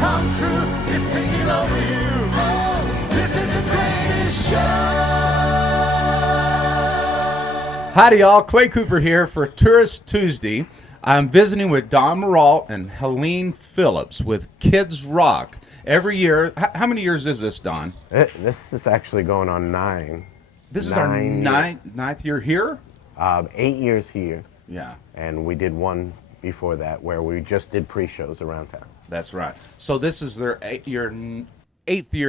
come true. It's taking over you. Oh, this is the greatest show. Howdy, y'all. Clay Cooper here for Tourist Tuesday. I'm visiting with Don Mirault and Helene Phillips with KidzRoc. Every year, how many years is this, Don? This is actually going on 9. This is our ninth year here? 8 years here. Yeah. And we did one before that where we just did pre-shows around town. That's right. So this is their eighth year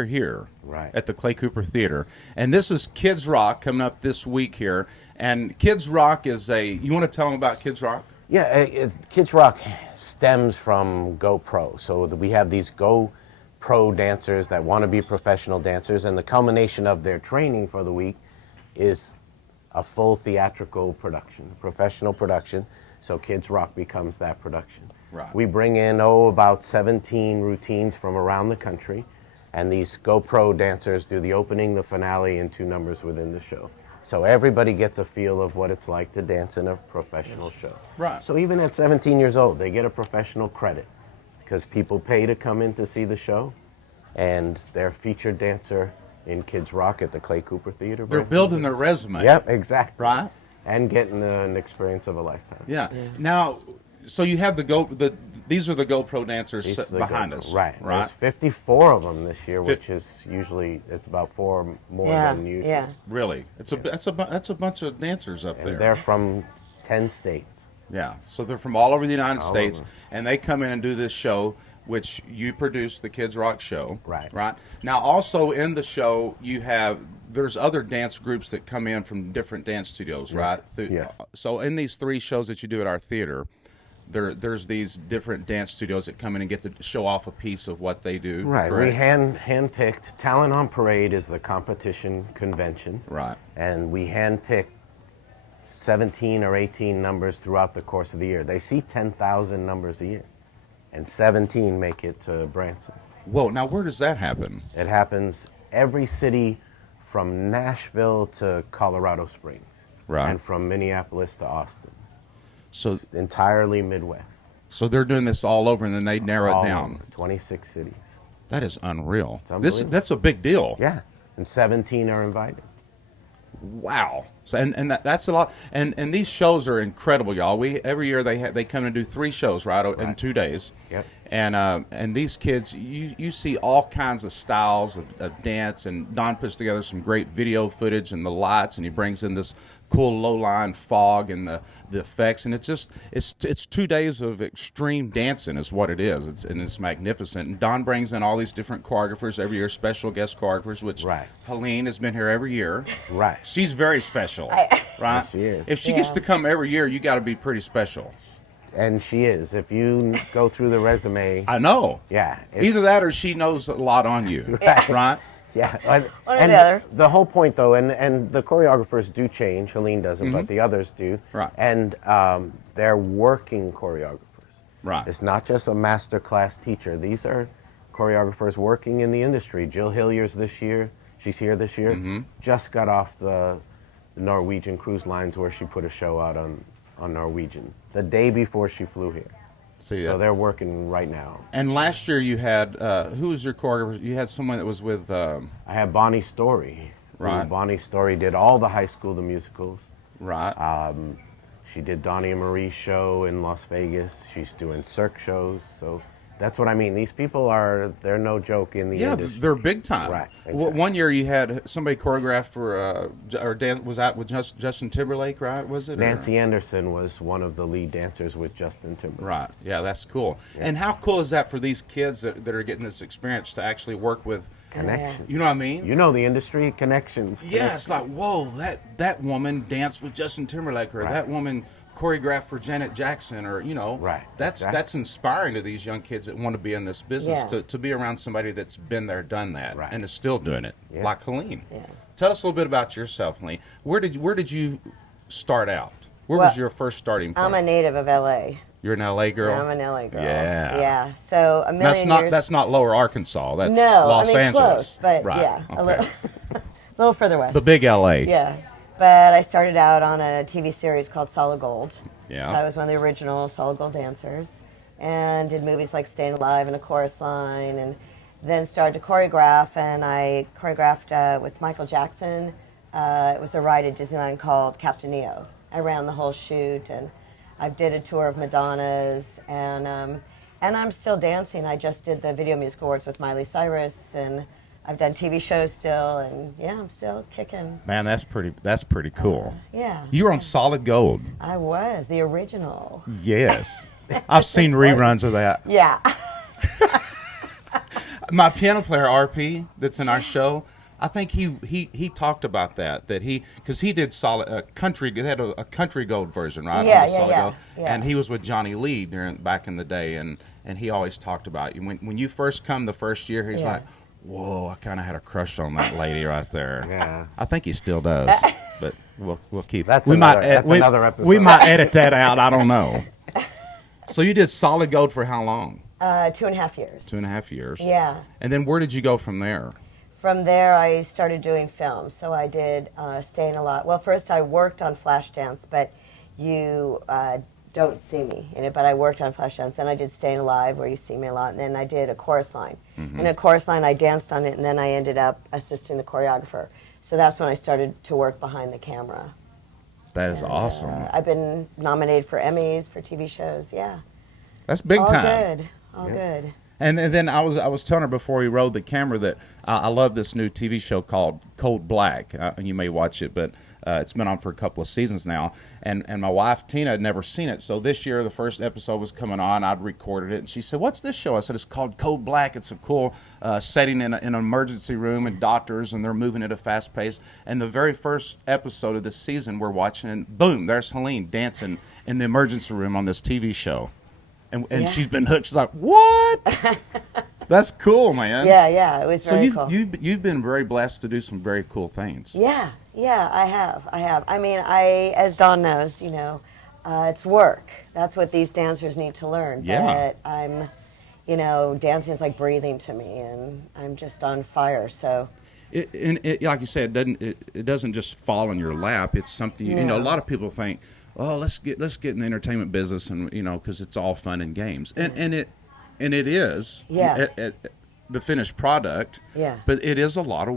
here at the Clay Cooper Theater. And this is KidzRoc coming up this week here. And KidzRoc is you want to tell them about KidzRoc? Yeah, KidzRoc stems from GoPro. So we have these GoPro dancers that want to be professional dancers, and the culmination of their training for the week is a full theatrical production, professional production. So KidzRoc becomes that production. Right. We bring in, about 17 routines from around the country, and these GoPro dancers do the opening, the finale, and 2 numbers within the show. So everybody gets a feel of what it's like to dance in a professional show. Right. So even at 17 years old, they get a professional credit because people pay to come in to see the show, and they're a featured dancer in KidzRoc at the Clay Cooper Theater. They're building their resume. Yep, exactly. Right. And getting an experience of a lifetime. Yeah. Now, so you have these are the GoPro dancers behind us. Right. There's 54 of them this year, which is usually, it's about 4 more than usual. Yeah. Really? That's a bunch of dancers up there. They're from 10 states. Yeah. So they're from all over the United States, and they come in and do this show, which you produce, the KidzRoc show. Right. Right. Now, also in the show, there's other dance groups that come in from different dance studios, right? Yes. So in these 3 shows that you do at our theater, there's these different dance studios that come in and get to show off a piece of what they do. Right. Correct? We hand-picked. Talent on Parade is the competition convention. Right. And we hand-pick 17 or 18 numbers throughout the course of the year. They see 10,000 numbers a year, and 17 make it to Branson. Whoa, now where does that happen? It happens every city from Nashville to Colorado Springs. Right. And from Minneapolis to Austin. So entirely Midwest. So they're doing this all over, and then they narrow it down. 26 cities. That is unreal. It's unbelievable. That's a big deal. Yeah, and 17 are invited. Wow. So and that's a lot. And these shows are incredible, y'all. Every year they come and do 3 shows in 2 days. Yep. And these kids, you see all kinds of styles of dance, and Don puts together some great video footage and the lights, and he brings in this cool low-line fog and the effects, and it's 2 days of extreme dancing is what it is. It's magnificent. And Don brings in all these different choreographers every year, special guest choreographers, which Helene has been here every year. Right. She's very special. Right. Yes, she is. If she gets to come every year, you got to be pretty special. And she is. If you go through the resume. I know. Yeah. Either that or she knows a lot on you. Right? Yeah. One or the other. The whole point, though, and the choreographers do change. Helene doesn't, but the others do. Right. And they're working choreographers. Right. It's not just a master class teacher. These are choreographers working in the industry. Jill Hillier's this year. She's here this year. Just got off the Norwegian cruise lines where she put a show out on Norwegian the day before she flew here. So they're working right now. And last year you had, who was your choreographer? You had someone that was with... I had Bonnie Story. Right. Bonnie Story did all the High School the Musicals. Right. She did Donnie and Marie's show in Las Vegas. She's doing Cirque shows. So that's what I mean. These people they're no joke in the industry. Yeah, they're big time. Right. Exactly. One year you had somebody choreograph for, or dance, was that with Justin Timberlake, right? Was it? Nancy Anderson was one of the lead dancers with Justin Timberlake. Right. Yeah, that's cool. Yeah. And how cool is that for these kids that are getting this experience to actually work with Connections. You know what I mean? You know the industry, connections. Yeah, it's like, whoa, that woman danced with Justin Timberlake, or that woman choreographed for Janet Jackson, or that's inspiring to these young kids that want to be in this business, to be around somebody that's been there, done that, and is still doing it, like Helene. Yeah. Tell us a little bit about yourself, Helene. Where did you start out? Where was your first starting point? I'm a native of LA. You're an LA girl? I'm an LA girl. Yeah. Yeah. So a million years. That's not Lower Arkansas. That's Los Angeles. Close, but right. a little further west. The big LA. Yeah. But I started out on a TV series called Solid Gold. Yeah. So I was one of the original Solid Gold dancers. and did movies like Staying Alive and A Chorus Line, and then started to choreograph, and I choreographed with Michael Jackson. It was a ride at Disneyland called Captain EO. I ran the whole shoot, and I did a tour of Madonna's, and I'm still dancing. I just did the Video Music Awards with Miley Cyrus, and I've done TV shows still, and yeah, I'm still kicking. Man, that's pretty cool. Yeah. You were on Solid Gold. I was the original. Yes. I've seen reruns of that. Yeah. My piano player RP that's in our show, I think he talked about that because he did solid country. They had a country gold version, right? Yeah, on the Solid Gold. yeah. And he was with Johnny Lee back in the day, and he always talked about when you first come the first year, he's like, whoa, I kind of had a crush on that lady right there. Yeah. I think he still does, but we'll keep. That's we another, might that's another episode. We might edit that out. I don't know. So you did Solid Gold for how long? 2.5 years. 2.5 years. Yeah. And then where did you go from there? From there, I started doing films. So I did Staying Alive. Well, first I worked on Flashdance, but you don't see me in it. But I worked on Flashdance. Then I did Staying Alive, where you see me a lot. And then I did A Chorus Line. And A Chorus Line, I danced on it, and then I ended up assisting the choreographer. So that's when I started to work behind the camera. That is awesome. I've been nominated for Emmys, for TV shows. Yeah. That's big All time. good. All good. And then I was telling her before we rode the camera that I love this new TV show called Cold Black. You may watch it, but it's been on for a couple of seasons now. And my wife, Tina, had never seen it. So this year, the first episode was coming on. I'd recorded it. And she said, what's this show? I said, it's called Cold Black. It's a cool setting in an emergency room and doctors, and they're moving at a fast pace. And the very first episode of this season we're watching, and boom, there's Helene dancing in the emergency room on this TV show. And she's been hooked. She's like, what? That's cool, man. Yeah, it was So very cool. you've been very blessed to do some very cool things. Yeah, I have. I mean, as Dawn knows, it's work. That's what these dancers need to learn. Yeah. But I'm, dancing is like breathing to me, and I'm just on fire. So. It like you said, it doesn't just fall in your lap. It's something a lot of people think, oh, let's get in the entertainment business, and because it's all fun and games, and it is. Yeah. The finished product. Yeah. But it's a lot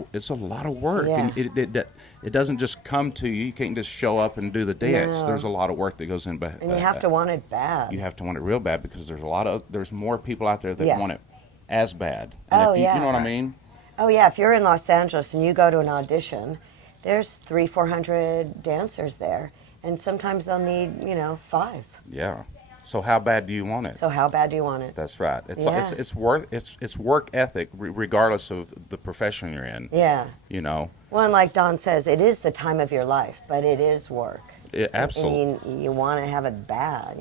of work, Yeah. and it doesn't just come to you. You can't just show up and do the dance. No. There's a lot of work that goes in. And you have to want it bad. You have to want it real bad because there's more people out there that Yeah. want it as bad. And Oh, if you yeah. know what I mean? Oh yeah, if you're in Los Angeles and you go to an audition, there's 300-400 dancers there, and sometimes they'll need 5. Yeah. So how bad do you want it? So how bad do you want it? That's right. It's Yeah. it's work ethic regardless of the profession you're in. Yeah. Well, and like Dawn says, it is the time of your life, but it is work. Absolutely. And you want to have it bad,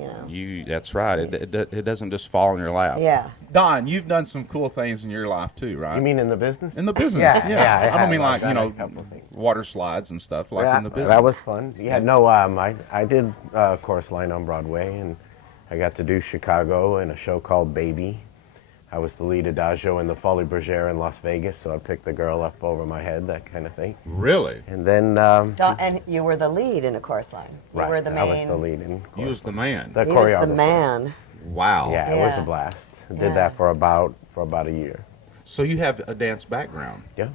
That's right. It doesn't just fall in your lap. Yeah. Don, you've done some cool things in your life too, right? You mean in the business? In the business, Yeah, I don't mean I've like done a couple of things. water slides and stuff like Yeah, in the business. that was fun. Yeah, no, I did Chorus Line on Broadway, and I got to do Chicago in a show called Baby. I was the lead adagio in the Folies Bergère in Las Vegas, so I picked the girl up over my head, that kind of thing. Really? And then And you were the lead in A Chorus Line. You were the main. I was the lead in You was the man. the He was choreographer. the man. Wow. Yeah, it was a Yeah. blast. I Yeah. did that for about a year. So you have a dance background. Yeah.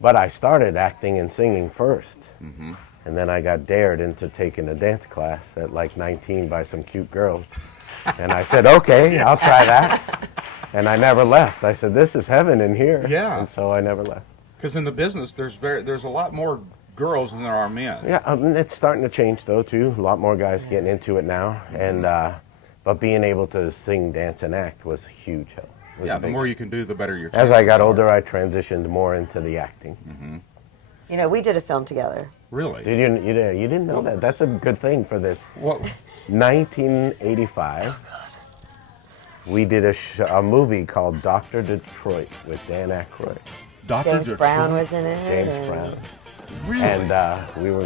But I started acting and singing first. Mm-hmm. And then I got dared into taking a dance class at like 19 by some cute girls. And I said, okay, I'll try that. And I never left. I said, this is heaven in here. Yeah. And so I never left. Because in the business, there's a lot more girls than there are men. Yeah, it's starting to change though too. A lot more guys getting into it now. And but being able to sing, dance, and act was a huge help. It was Yeah, a the big- more you can do, the better your As I got chances are. older, I transitioned more into the acting. We did a film together. Really? You didn't know that? That's a good thing for this. What? 1985, we did a movie called Dr. Detroit with Dan Aykroyd. Dr. James Brown was in it. James and- Brown. Really? And we were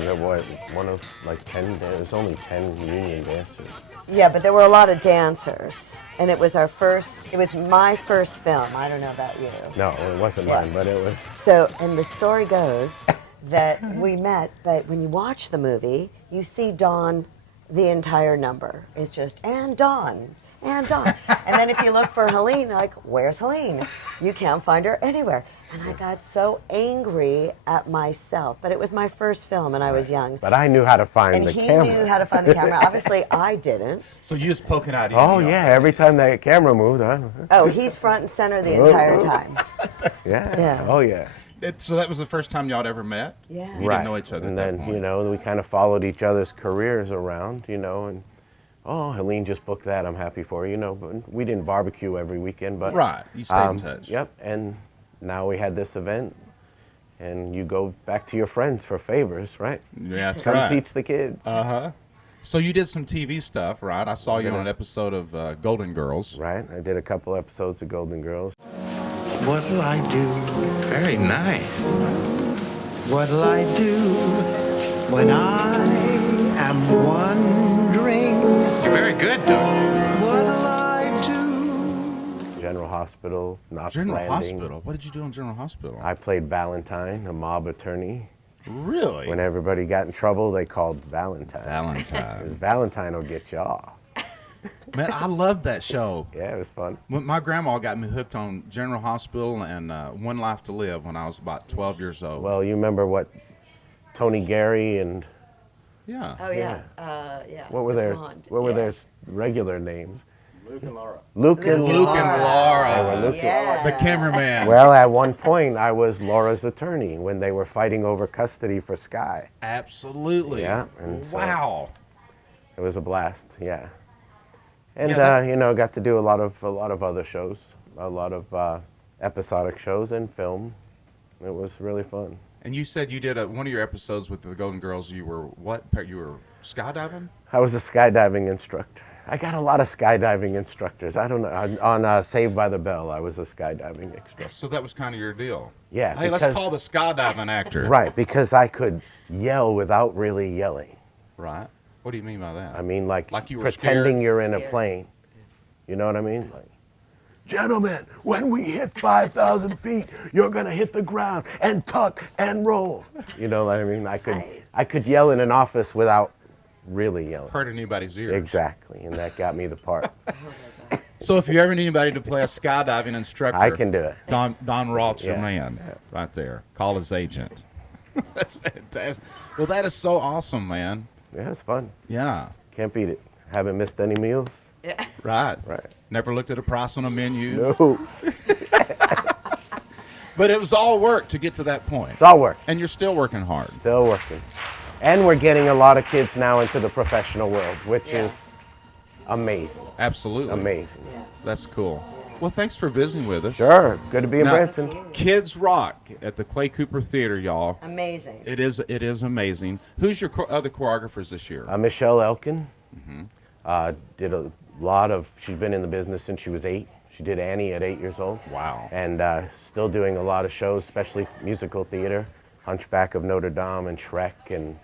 one of like 10, there was only 10 union dancers. Yeah, but there were a lot of dancers, and it was my first film. I don't know about you. No, it wasn't mine, but it was. So, and the story goes that we met, but when you watch the movie, you see Dawn the entire number. It's just, and Dawn. and Dawn. And then if you look for Helene, like, where's Helene? You can't find her anywhere. And I got so angry at myself. But it was my first film, and I was young. But I knew how to find And the he camera. knew how to find the camera. Obviously, I didn't. So you just poking out. Oh yeah, every time that camera moved, huh? Oh, he's front and center the entire time. Yeah. Yeah. Oh yeah. So that was the first time y'all had ever met? Yeah. You didn't know each other And at then, that point. you know, we kind of followed each other's careers around, you know, and oh, Helene just booked that. I'm happy for her, you know. But we didn't barbecue every weekend, but Right. You stayed in touch. Yep. And now we had this event, and you go back to your friends for favors, right? Yeah, that's Come right. teach the kids. So you did some TV stuff, right? I saw you on an episode of Golden Girls. Right. I did a couple episodes of Golden Girls. What'll I do? Very nice. What'll I do when I am wondering? You're very good, Doug. What'll I do? General Hospital, Knots General Landing. Hospital. What did you do in General Hospital? I played Valentine, a mob attorney. Really? When everybody got in trouble, they called Valentine. Valentine. Because Valentine will get you off. Man, I loved that show. Yeah, it was fun. When my grandma got me hooked on General Hospital and One Life to Live when I was about 12 years old. Well, you remember what Tony Gary and yeah. Oh, yeah. Yeah. what were their Blonde. what were Yeah. their Regular names? Luke and Laura. Luke and Luke and Laura. They were Luke- Yeah. The cameraman. Well, at one point, I was Laura's attorney when they were fighting over custody for Sky. Absolutely. Yeah, and so- wow. It was a blast. Yeah. And Yeah, that- you know, got to do a lot of other shows, a lot of episodic shows and film. It was really fun. And you said you did one of your episodes with the Golden Girls. You were what? You were skydiving? I was a skydiving instructor. I got a lot of skydiving instructors. I don't know. On Saved by the Bell, I was a skydiving instructor. So that was kind of your deal. Yeah, Hey, let's because- call the skydiving actor. Right, because I could yell without really yelling. Right. What do you mean by that? I mean, like you were pretending scared? you're in a Scared. plane. You know what I mean? Like, Gentlemen, when we hit 5,000 feet, you're going to hit the ground and tuck and roll. you know what I mean? Nice. I could yell in an office without really yelling. Hurt anybody's ears. Exactly, and that got me the part. So if you ever need anybody to play a skydiving instructor, I can do it. Don Rault's your Yeah. man, right there. Call his agent. That's fantastic. Well, that is so awesome, man. Yeah, it's fun. Yeah. Can't beat it. Haven't missed any meals. Right. Right. Never looked at a price on a menu. No, But it was all work to get to that point. it's all work. And you're still working hard. Still working. And we're getting a lot of kids now into the professional world, which is amazing. Absolutely. Amazing. That's cool. Well, thanks for visiting with us. Sure. Good to be in Now, Branson. KidzRoc at the Clay Cooper Theater, y'all. Amazing. It is amazing. Who's your other choreographers this year? Michelle Elkin did a lot of, she's been in the business since she was 8. She did Annie at 8 years old. Wow. And still doing a lot of shows, especially musical theater. Hunchback of Notre Dame and Shrek and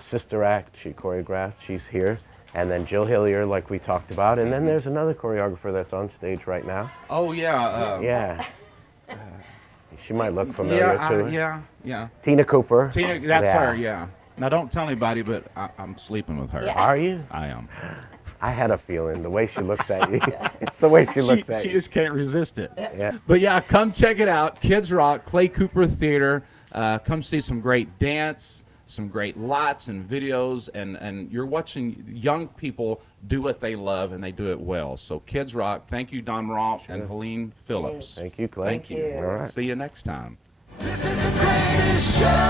Sister Act, she choreographed, she's here. And then Jill Hillier, like we talked about. And then there's another choreographer that's on stage right now. Oh, yeah. Yeah. She might look familiar to her. yeah. Tina Cooper. Tina, that's her, yeah. Now, don't tell anybody, but I'm sleeping with her. Are you? I am. I had a feeling, the way she looks at you. It's the way she looks at She you. just can't resist it. Yeah. But yeah, come check it out. KidzRoc, Clay Cooper Theater. Come see some great dance, some great lights and videos, and you're watching young people do what they love, and they do it well. So KidzRoc, thank you, Don Mirault and Helene Phillips. Thank you, Clay. Thank you. All right. See you next time. This is the greatest show.